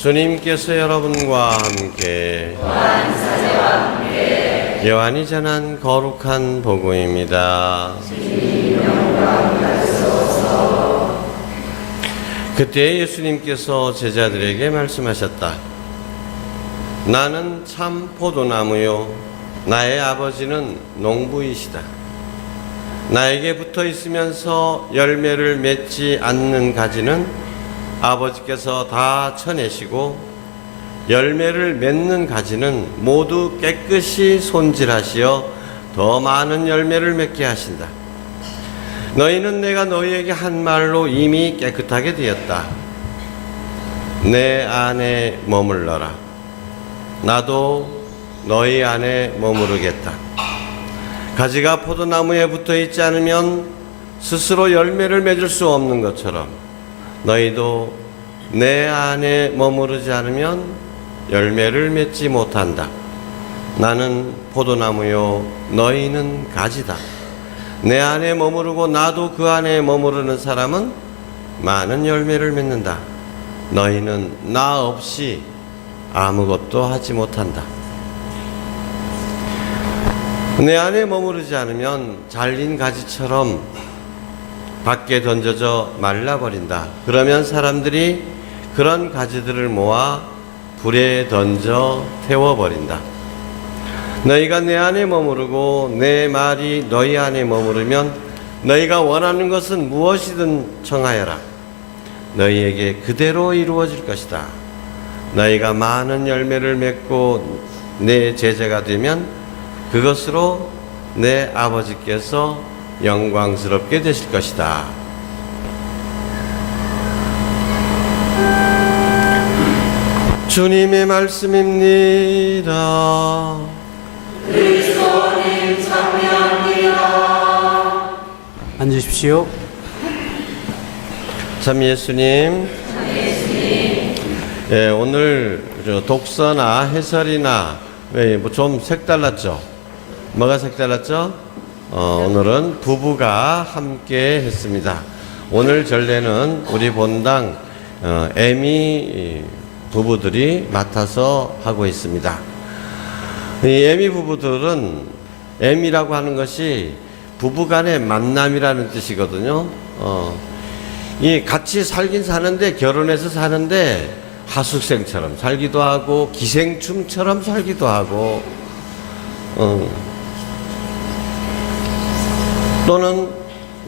주님께서 여러분과 함께 요한이 전한 거룩한 복음입니다. 그때 예수님께서 제자들에게 말씀하셨다. 나는 참 포도나무요 나의 아버지는 농부이시다. 나에게 붙어 있으면서 열매를 맺지 않는 가지는 아버지께서 다 쳐내시고 열매를 맺는 가지는 모두 깨끗이 손질하시어 더 많은 열매를 맺게 하신다. 너희는 내가 너희에게 한 말로 이미 깨끗하게 되었다. 내 안에 머물러라. 나도 너희 안에 머무르겠다. 가지가 포도나무에 붙어 있지 않으면 스스로 열매를 맺을 수 없는 것처럼 너희도 내 안에 머무르지 않으면 열매를 맺지 못한다. 나는 포도나무요 너희는 가지다. 내 안에 머무르고 나도 그 안에 머무르는 사람은 많은 열매를 맺는다. 너희는 나 없이 아무것도 하지 못한다. 내 안에 머무르지 않으면 잘린 가지처럼 밖에 던져져 말라버린다. 그러면 사람들이 그런 가지들을 모아 불에 던져 태워버린다. 너희가 내 안에 머무르고 내 말이 너희 안에 머무르면 너희가 원하는 것은 무엇이든 청하여라. 너희에게 그대로 이루어질 것이다. 너희가 많은 열매를 맺고 내 제자가 되면 그것으로 내 아버지께서 영광스럽게 되실 것이다. 주님의 말씀입니다. 그리스도님 참여합니다. 앉으십시오. 참 예수님. 예, 오늘 독서나 해설이나 좀 색달랐죠? 뭐가 색달랐죠? 오늘은 부부가 함께 했습니다. 오늘 전례는 우리 본당 애미 부부들이 맡아서 하고 있습니다. 이 애미 부부들은 애미라고 하는 것이 부부간의 만남이라는 뜻이거든요. 이 같이 살긴 사는데 결혼해서 사는데 하숙생처럼 살기도 하고 기생충처럼 살기도 하고 또는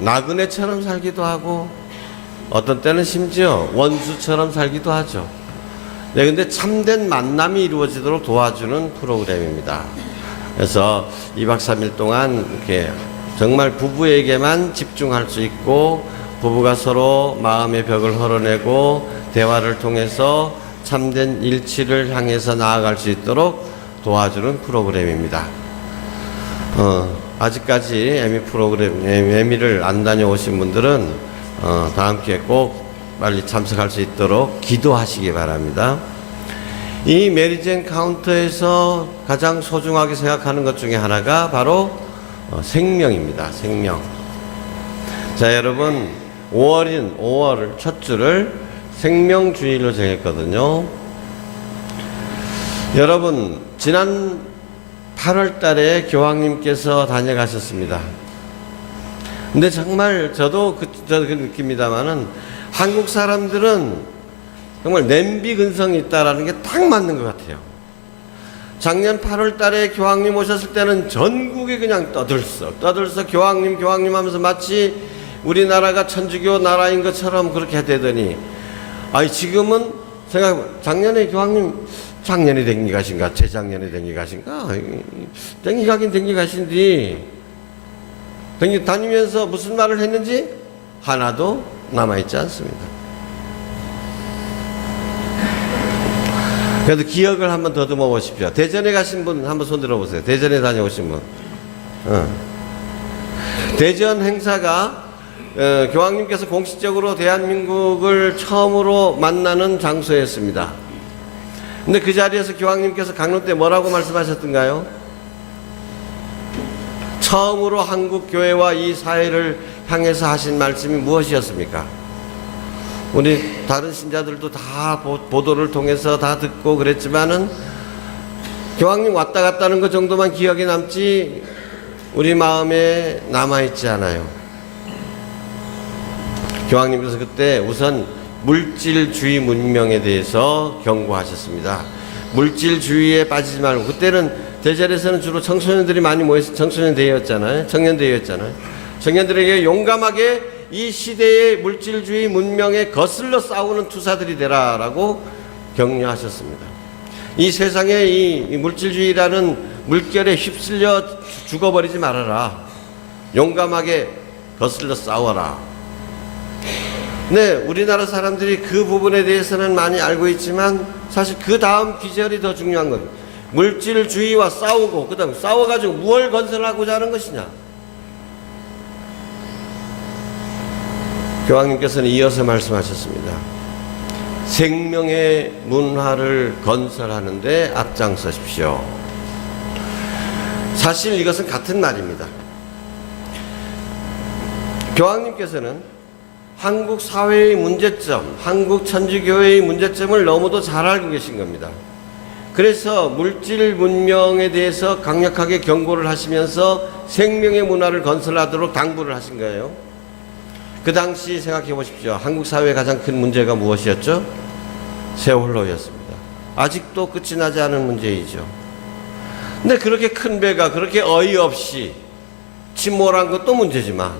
나그네처럼 살기도 하고 어떤 때는 심지어 원수처럼 살기도 하죠. 네, 근데 참된 만남이 이루어지도록 도와주는 프로그램입니다. 그래서 2박 3일 동안 이렇게 정말 부부에게만 집중할 수 있고 부부가 서로 마음의 벽을 헐어내고 대화를 통해서 참된 일치를 향해서 나아갈 수 있도록 도와주는 프로그램입니다. 아직까지 애미를 안 다녀오신 분들은 다음 기회에 꼭 빨리 참석할 수 있도록 기도하시기 바랍니다. 이 메리젠 카운터에서 가장 소중하게 생각하는 것 중에 하나가 바로 생명입니다. 생명. 자, 여러분 5월 첫 주를 생명주일로 정했거든요. 여러분 지난 8월 달에 교황님께서 다녀가셨습니다. 근데 정말 저도 느낍니다만은 한국 사람들은 정말 냄비 근성이 있다라는 게 딱 맞는 것 같아요. 작년 8월 달에 교황님 오셨을 때는 전국이 그냥 떠들썩 교황님 하면서 마치 우리나라가 천주교 나라인 것처럼 그렇게 되더니 지금은 작년에 교황님 작년에 댕기 가신가 재작년에 댕기 가신가 댕기 가긴 댕기 가신디 댕기 다니면서 무슨 말을 했는지 하나도 남아있지 않습니다. 그래도 기억을 한번 더듬어 보십시오. 대전에 가신 분 한번 손 들어보세요. 대전에 다녀오신 분. 대전 행사가 교황님께서 공식적으로 대한민국을 처음으로 만나는 장소였습니다. 근데 그 자리에서 교황님께서 강론 때 뭐라고 말씀하셨던가요? 처음으로 한국 교회와 이 사회를 향해서 하신 말씀이 무엇이었습니까? 우리 다른 신자들도 다 보도를 통해서 다 듣고 그랬지만은 교황님 왔다 갔다 하는 것 정도만 기억에 남지 우리 마음에 남아있지 않아요. 교황님께서 그때 우선 물질주의 문명에 대해서 경고하셨습니다. 물질주의에 빠지지 말고, 그때는 대절에서는 주로 청소년들이 많이 모여서 청소년대회였잖아요. 청년대회였잖아요. 청년들에게 용감하게 이 시대의 물질주의 문명에 거슬러 싸우는 투사들이 되라라고 격려하셨습니다. 이 세상에 이 물질주의라는 물결에 휩쓸려 죽어버리지 말아라. 용감하게 거슬러 싸워라. 네, 우리나라 사람들이 그 부분에 대해서는 많이 알고 있지만 사실 그 다음 기절이 더 중요한 겁니다. 물질주의와 싸우고 그 다음에 싸워가지고 무엇을 건설하고자 하는 것이냐. 교황님께서는 이어서 말씀하셨습니다. 생명의 문화를 건설하는 데 앞장서십시오. 사실 이것은 같은 말입니다. 교황님께서는 한국 사회의 문제점, 한국 천주교회의 문제점을 너무도 잘 알고 계신 겁니다. 그래서 물질 문명에 대해서 강력하게 경고를 하시면서 생명의 문화를 건설하도록 당부를 하신 거예요. 그 당시 생각해 보십시오. 한국 사회의 가장 큰 문제가 무엇이었죠? 세월호였습니다. 아직도 끝이 나지 않은 문제이죠. 근데 그렇게 큰 배가 그렇게 어이없이 침몰한 것도 문제지만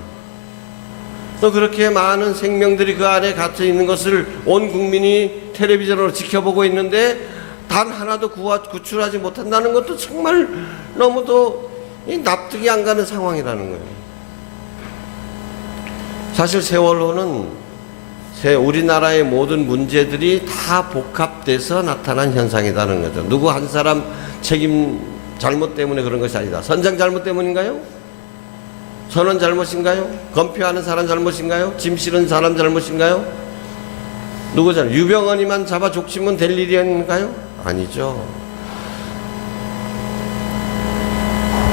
또 그렇게 많은 생명들이 그 안에 갇혀 있는 것을 온 국민이 텔레비전으로 지켜보고 있는데 단 하나도 구출하지 못한다는 것도 정말 너무도 납득이 안 가는 상황이라는 거예요. 사실 세월호는 우리나라의 모든 문제들이 다 복합돼서 나타난 현상이라는 거죠. 누구 한 사람 잘못 때문에 그런 것이 아니다. 선장 잘못 때문인가요? 선원 잘못인가요? 검표하는 사람 잘못인가요? 짐 실은 사람 잘못인가요? 누구 잘못? 유병언이만 잡아 족치면 될 일인가요? 아니죠.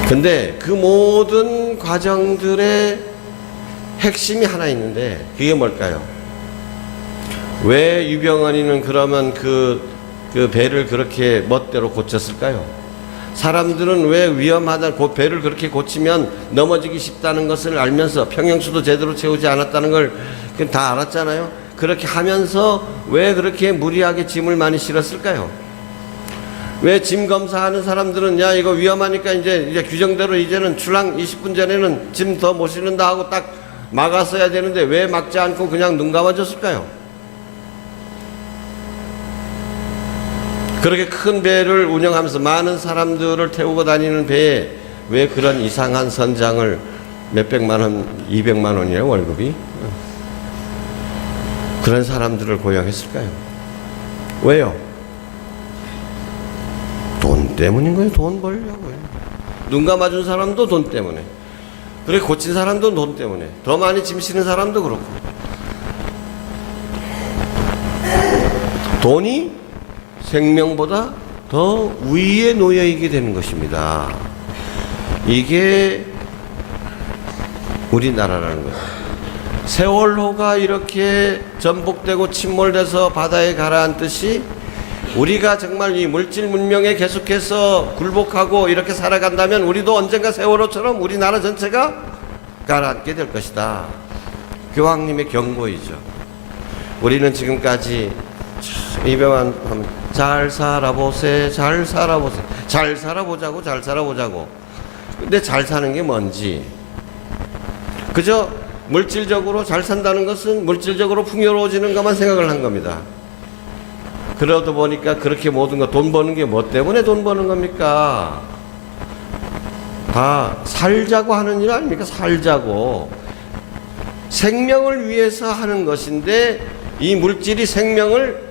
근데 그 모든 과정들의 핵심이 하나 있는데 그게 뭘까요? 왜 유병언이는 그러면 그 배를 그렇게 멋대로 고쳤을까요? 사람들은 왜 위험하다, 배를 그렇게 고치면 넘어지기 쉽다는 것을 알면서 평형수도 제대로 채우지 않았다는 걸 다 알았잖아요. 그렇게 하면서 왜 그렇게 무리하게 짐을 많이 실었을까요? 왜 짐 검사하는 사람들은 야 이거 위험하니까 이제 규정대로 이제는 출항 20분 전에는 짐 더 못 실는다 하고 딱 막았어야 되는데 왜 막지 않고 그냥 눈 감아줬을까요? 그렇게 큰 배를 운영하면서 많은 사람들을 태우고 다니는 배에 왜 그런 이상한 선장을 몇백만 원, 200만 원이에요 월급이? 그런 사람들을 고용했을까요? 왜요? 돈 때문인 거예요. 돈 벌려고요. 눈 감아준 사람도 돈 때문에, 그렇게 고친 사람도 돈 때문에, 더 많이 짐 실은 사람도 그렇고. 돈이 생명보다 더 위에 놓여 있게 되는 것입니다. 이게 우리나라라는 거예요. 세월호가 이렇게 전복되고 침몰돼서 바다에 가라앉듯이 우리가 정말 이 물질 문명에 계속해서 굴복하고 이렇게 살아간다면 우리도 언젠가 세월호처럼 우리나라 전체가 가라앉게 될 것이다. 교황님의 경고이죠. 우리는 지금까지 이병환 잘 살아보세, 잘 살아보세, 잘 살아보자고, 잘 살아보자고. 근데 잘 사는 게 뭔지, 그저 물질적으로 잘 산다는 것은 물질적으로 풍요로워지는 것만 생각을 한 겁니다. 그러다 보니까 그렇게 모든 거, 돈 버는 게 뭐 때문에 돈 버는 겁니까? 다 살자고 하는 일 아닙니까? 살자고. 생명을 위해서 하는 것인데 이 물질이 생명을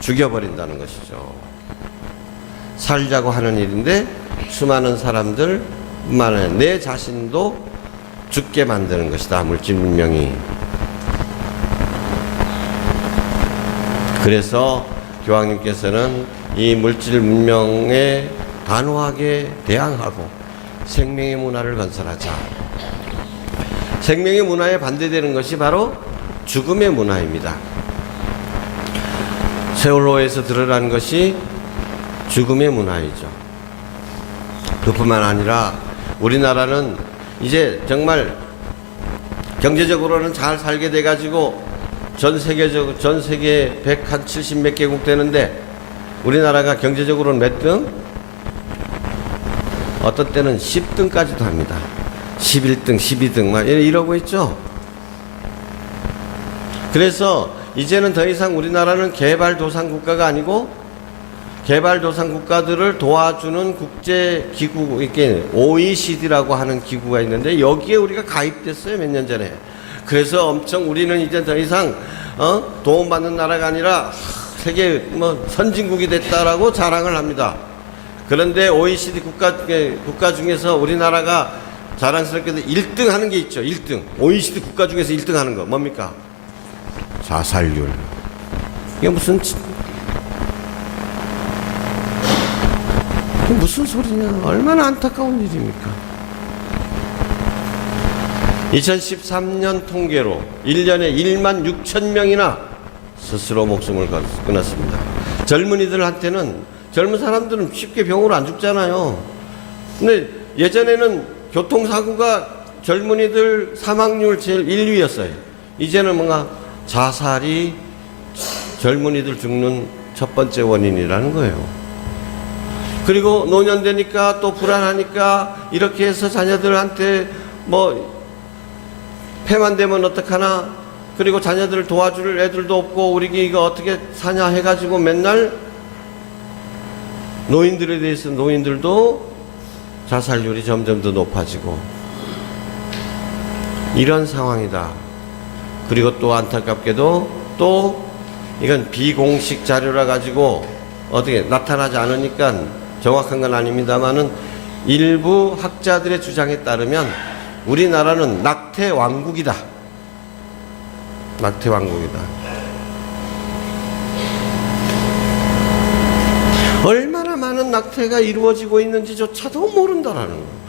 죽여버린다는 것이죠. 살자고 하는 일인데 수많은 사람들 뿐만 아니라 내 자신도 죽게 만드는 것이다, 물질 문명이. 그래서 교황님께서는 이 물질 문명에 단호하게 대항하고 생명의 문화를 건설하자. 생명의 문화에 반대되는 것이 바로 죽음의 문화입니다. 세월호에서 드러난 것이 죽음의 문화이죠. 그뿐만 아니라 우리나라는 이제 정말 경제적으로는 잘 살게 돼가지고 전 세계 170 몇 개국 되는데 우리나라가 경제적으로는 몇 등? 어떤 때는 10등까지도 합니다. 11등, 12등 막 이러고 있죠. 그래서 이제는 더 이상 우리나라는 개발도상국가가 아니고 개발도상국가들을 도와주는 국제기구, 이렇게 OECD라고 하는 기구가 있는데 여기에 우리가 가입됐어요, 몇 년 전에. 그래서 엄청 우리는 이제 더 이상 도움받는 나라가 아니라 세계 선진국이 됐다라고 자랑을 합니다. 그런데 OECD 국가 중에서 우리나라가 자랑스럽게도 1등 하는 게 있죠. 1등. OECD 국가 중에서 1등 하는 거 뭡니까? 자살률. 이게 무슨 소리냐. 얼마나 안타까운 일입니까? 2013년 통계로 1년에 1만 6천 명이나 스스로 목숨을 끊었습니다. 젊은이들한테는, 젊은 사람들은 쉽게 병으로 안 죽잖아요. 근데 예전에는 교통사고가 젊은이들 사망률 제일 1위였어요. 이제는 뭔가 자살이 젊은이들 죽는 첫 번째 원인이라는 거예요. 그리고 노년 되니까 또 불안하니까 이렇게 해서 자녀들한테 폐만 되면 어떡하나, 그리고 자녀들을 도와줄 애들도 없고 우리 이거 어떻게 사냐 해가지고 맨날 노인들에 대해서 노인들도 자살률이 점점 더 높아지고 이런 상황이다. 그리고 또 안타깝게도 또 이건 비공식 자료라 가지고 어떻게 나타나지 않으니까 정확한 건 아닙니다만은 일부 학자들의 주장에 따르면 우리나라는 낙태 왕국이다. 낙태 왕국이다. 얼마나 많은 낙태가 이루어지고 있는지조차도 모른다라는 거예요.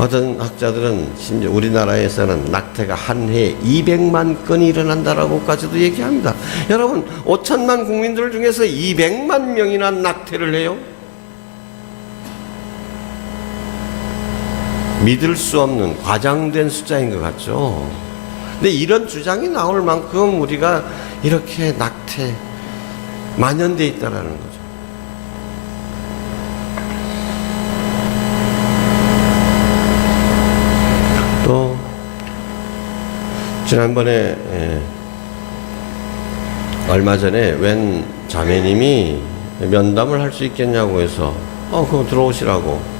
어떤 학자들은 심지어 우리나라에서는 낙태가 한 해에 200만 건이 일어난다라고까지도 얘기합니다. 여러분, 5천만 국민들 중에서 200만 명이나 낙태를 해요? 믿을 수 없는 과장된 숫자인 것 같죠. 근데 이런 주장이 나올 만큼 우리가 이렇게 낙태 만연돼 있다라는 거죠. 또 지난번에 얼마 전에 웬 자매님이 면담을 할 수 있겠냐고 해서 그럼 들어오시라고.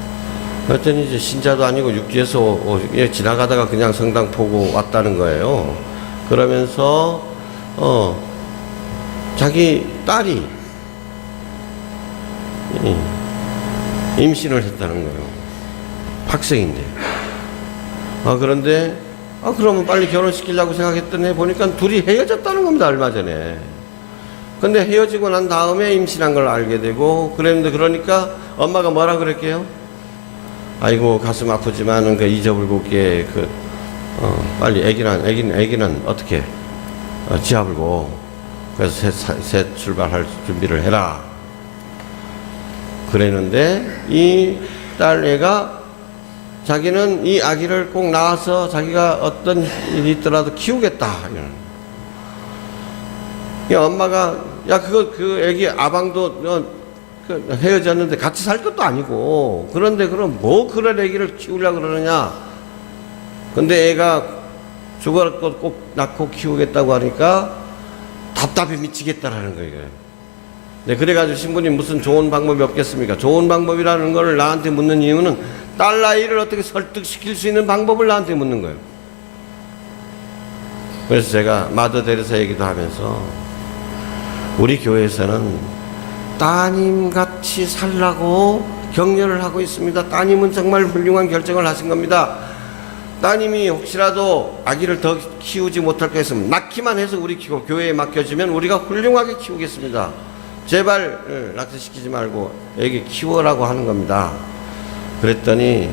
그랬더니 이제 신자도 아니고 육지에서 지나가다가 그냥 성당 보고 왔다는 거예요. 그러면서 자기 딸이 임신을 했다는 거예요. 학생인데. 그런데 그러면 빨리 결혼시키려고 생각했더니 보니까 둘이 헤어졌다는 겁니다. 얼마 전에. 근데 헤어지고 난 다음에 임신한 걸 알게 되고 그랬는데, 그러니까 엄마가 뭐라 그랬게요? 아이고 가슴 아프지만은 그 잊어불고께 빨리 애기는 어떻게 지아불고 그래서 새 출발할 준비를 해라 그랬는데, 이 딸 애가 자기는 이 아기를 꼭 낳아서 자기가 어떤 일이 있더라도 키우겠다. 엄마가 그 애기 아방도 헤어졌는데 같이 살 것도 아니고, 그런데 그럼 그런 애기를 키우려고 그러느냐. 근데 애가 죽을 것 꼭 낳고 키우겠다고 하니까 답답해 미치겠다라는 거예요. 네, 그래가지고 신부님 무슨 좋은 방법이 없겠습니까? 좋은 방법이라는 걸 나한테 묻는 이유는 딸 나이를 어떻게 설득시킬 수 있는 방법을 나한테 묻는 거예요. 그래서 제가 마더 데레사 얘기도 하면서 우리 교회에서는 따님같이 살라고 격려를 하고 있습니다. 따님은 정말 훌륭한 결정을 하신 겁니다. 따님이 혹시라도 아기를 더 키우지 못할 거 있으면 낳기만 해서 우리 교회에 맡겨주면 우리가 훌륭하게 키우겠습니다. 제발 낙태시키지 말고 애기 키워라고 하는 겁니다. 그랬더니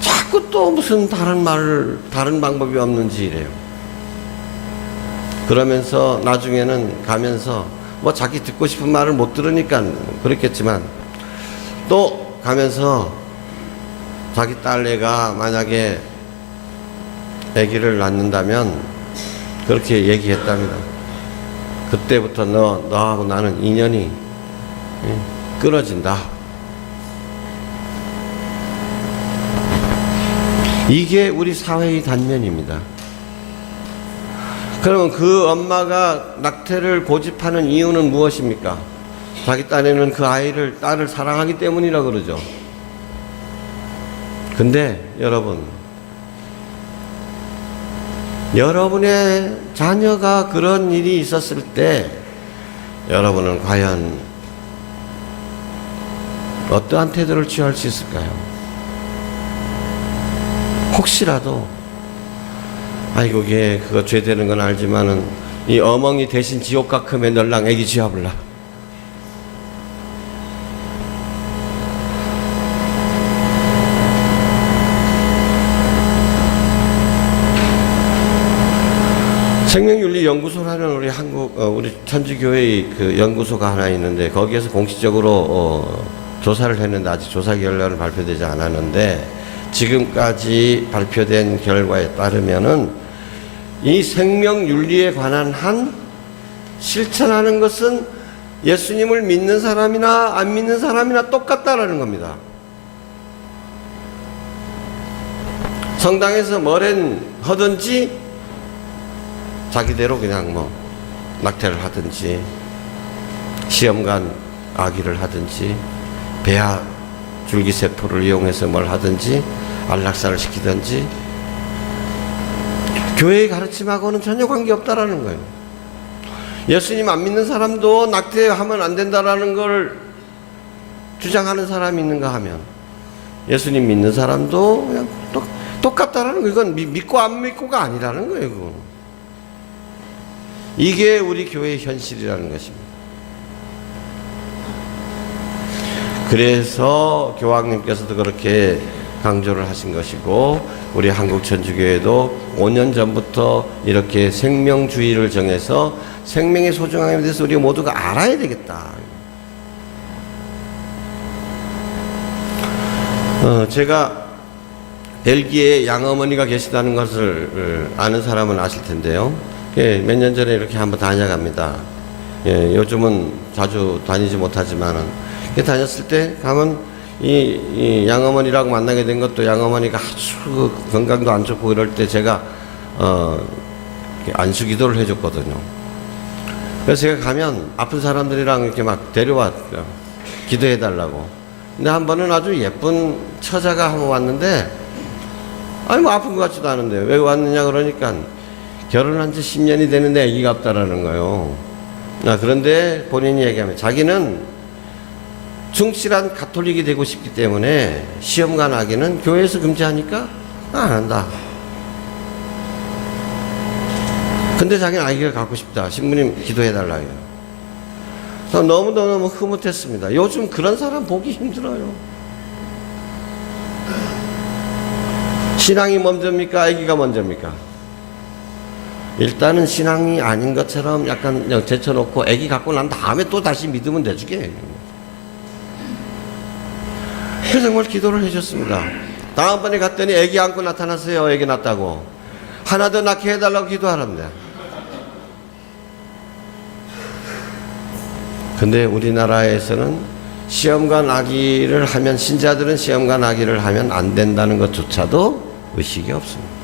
자꾸 또 무슨 다른 방법이 없는지 이래요. 그러면서 나중에는 가면서 뭐 자기 듣고 싶은 말을 못 들으니까 그랬겠지만 또 가면서 자기 딸내가 만약에 아기를 낳는다면 그렇게 얘기했답니다. 그때부터 너하고 나는 인연이 끊어진다. 이게 우리 사회의 단면입니다. 그러면 그 엄마가 낙태를 고집하는 이유는 무엇입니까? 자기 딴에는 그 딸을 사랑하기 때문이라 그러죠. 근데 여러분의 자녀가 그런 일이 있었을 때 여러분은 과연 어떠한 태도를 취할 수 있을까요? 혹시라도 아이고 그거 죄 되는 건 알지만은 이 어멍이 대신 지옥가 크면 널랑 애기 쥐어볼라. 생명윤리연구소라는 우리 천주교회의 그 연구소가 하나 있는데 거기에서 공식적으로 조사를 했는데 아직 조사 결과는 발표되지 않았는데 지금까지 발표된 결과에 따르면은 이 생명윤리에 관한 한 실천하는 것은 예수님을 믿는 사람이나 안 믿는 사람이나 똑같다라는 겁니다. 성당에서 뭐랜 하든지 자기대로 그냥 뭐 낙태를 하든지 시험관 아기를 하든지 배아 줄기세포를 이용해서 뭘 하든지 안락사를 시키든지 교회의 가르침하고는 전혀 관계없다라는 거예요. 예수님 안 믿는 사람도 낙태하면 안 된다라는 걸 주장하는 사람이 있는가 하면 예수님 믿는 사람도 그냥 똑같다라는 거예요. 이건 믿고 안 믿고가 아니라는 거예요. 그건. 이게 우리 교회의 현실이라는 것입니다. 그래서 교황님께서도 그렇게 강조를 하신 것이고 우리 한국천주교회도 5년 전부터 이렇게 생명주의를 정해서 생명의 소중함에 대해서 우리 모두가 알아야 되겠다. 제가 벨기에 양어머니가 계시다는 것을 아는 사람은 아실 텐데요. 몇 년 전에 이렇게 한번 다녀갑니다. 요즘은 자주 다니지 못하지만은 다녔을 때 가면 이 양어머니라고 만나게 된 것도 양어머니가 아주 건강도 안 좋고 이럴 때 제가 안수 기도를 해줬거든요. 그래서 제가 가면 아픈 사람들이랑 이렇게 막 데려왔죠. 기도해 달라고. 근데 한 번은 아주 예쁜 처자가 한번 왔는데 아니 뭐 아픈 것 같지도 않은데 왜 왔느냐 그러니까 결혼한 지 10년이 되는데 아기가 없다라는 거예요. 그런데 본인이 얘기하면 자기는 충실한 가톨릭이 되고 싶기 때문에 시험관 아기는 교회에서 금지하니까 안 한다. 근데 자기는 아기를 갖고 싶다. 신부님 기도해달라고 해요. 너무너무 흐뭇했습니다. 요즘 그런 사람 보기 힘들어요. 신앙이 먼저입니까? 아기가 먼저입니까? 일단은 신앙이 아닌 것처럼 약간 그냥 제쳐놓고 아기 갖고 난 다음에 또 다시 믿으면 되주게. 그래서 정말 기도를 해줬습니다. 다음번에 갔더니 아기 안고 나타났어요. 아기 낳았다고. 하나 더 낳게 해달라고 기도하랍니다. 근데 우리나라에서는 시험관 아기를 하면 신자들은 시험관 아기를 하면 안 된다는 것조차도 의식이 없습니다.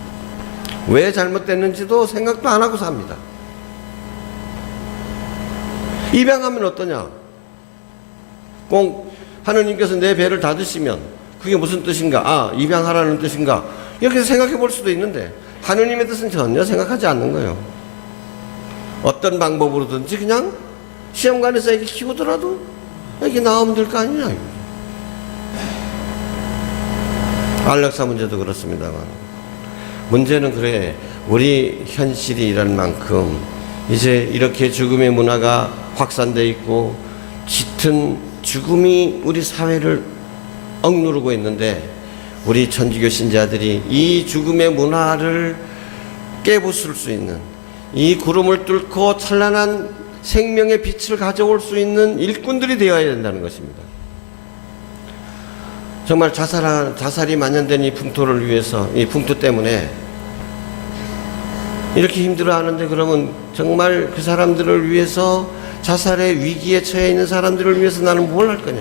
왜 잘못됐는지도 생각도 안 하고 삽니다. 입양하면 어떠냐? 꼭 하느님께서 내 배를 닫으시면 그게 무슨 뜻인가? 입양하라는 뜻인가? 이렇게 생각해 볼 수도 있는데 하느님의 뜻은 전혀 생각하지 않는 거예요. 어떤 방법으로든지 그냥 시험관에서 애기 키우더라도 애기 나오면 될 거 아니냐. 안락사 문제도 그렇습니다만 문제는 그래 우리 현실이 이런 만큼 이제 이렇게 죽음의 문화가 확산되어 있고 짙은 죽음이 우리 사회를 억누르고 있는데 우리 천주교 신자들이 이 죽음의 문화를 깨부술 수 있는 이 구름을 뚫고 찬란한 생명의 빛을 가져올 수 있는 일꾼들이 되어야 된다는 것입니다. 정말 자살이 만연된 이 풍토를 위해서, 이 풍토 때문에 이렇게 힘들어하는데, 그러면 정말 그 사람들을 위해서, 자살의 위기에 처해 있는 사람들을 위해서 나는 뭘 할 거냐.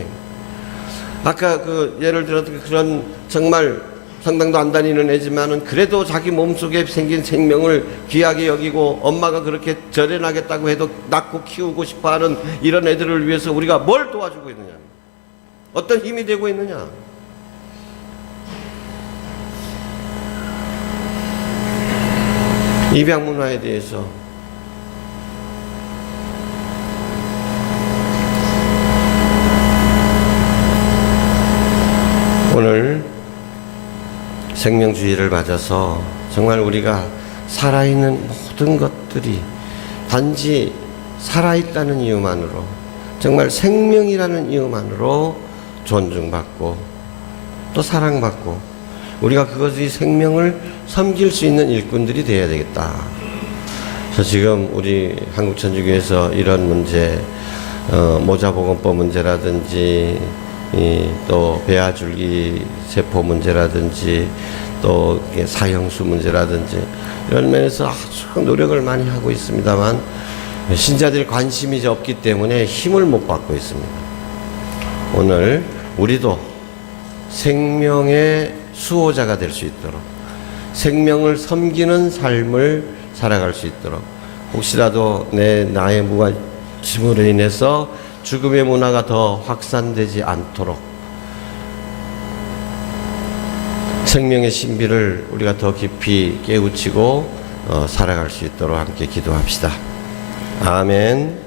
아까 그 예를 들어 그런 정말 성당도 안 다니는 애지만은 그래도 자기 몸속에 생긴 생명을 귀하게 여기고 엄마가 그렇게 절연하겠다고 해도 낳고 키우고 싶어하는 이런 애들을 위해서 우리가 뭘 도와주고 있느냐, 어떤 힘이 되고 있느냐. 입양 문화에 대해서 오늘 생명주의를 맞아서 정말 우리가 살아있는 모든 것들이 단지 살아있다는 이유만으로, 정말 생명이라는 이유만으로 존중받고 또 사랑받고, 우리가 그것이 생명을 섬길 수 있는 일꾼들이 되어야 되겠다. 그래서 지금 우리 한국천주교에서 이런 문제, 모자보건법 문제라든지 또 배아줄기 세포 문제라든지 또 사형수 문제라든지 이런 면에서 아주 노력을 많이 하고 있습니다만, 신자들이 관심이 없기 때문에 힘을 못 받고 있습니다. 오늘 우리도 생명의 수호자가 될 수 있도록, 생명을 섬기는 삶을 살아갈 수 있도록, 혹시라도 나의 무관심으로 인해서 죽음의 문화가 더 확산되지 않도록 생명의 신비를 우리가 더 깊이 깨우치고 살아갈 수 있도록 함께 기도합시다. 아멘.